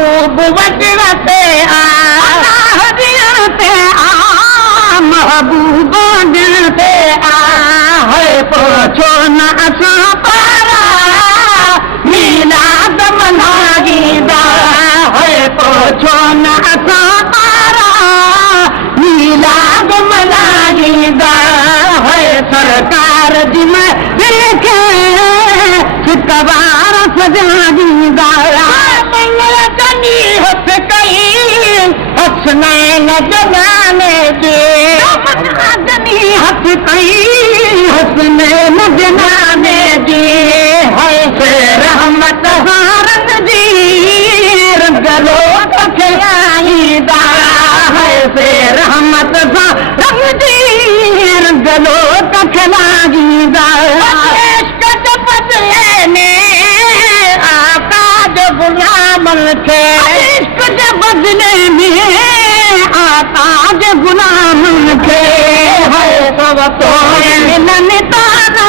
महबूब वजरते दिलते महबूब दिलते है पूछो न असा पारा मीलाद मनागीदा है पूछो न असा पारा मीलाद मनागीदा है सरकार जी में देखे कबार सजागीदा मंगल कनी हस कई हसनैन जनाने के जनी हस कई हसनैन जनाने के है से रहमत हारन जी रंगलो तखयाईदा है से रहमत हारन जी रंगलो तखलागीदा गुलामन के इश्क के बदले में आता जो गुलामन के है सब तोड़े मिलन तारा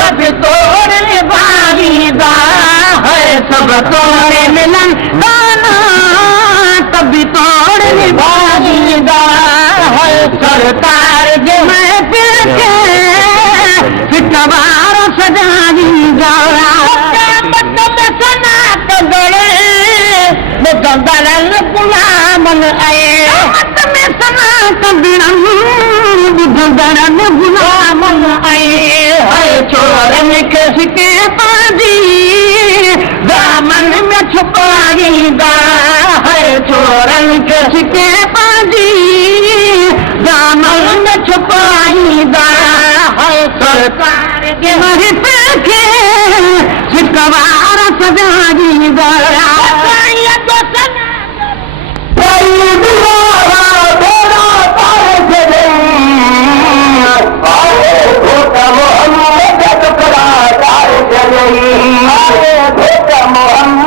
सब तोड़े बारीदा है सब तोड़े मिलन तारा तभी तोड़े बारीदा है सरकार जो मैं फिर के कबार सजावीदा दरन गुलामन आए में सना कबिरन दरन गुलामन आए है चोरन किसके पाजी दामन में छुपाईदा है चोरन किसके पाजी दामन में छुपाईदा है सरकार के महल पे शिकवार सजाईदा मोहम्मद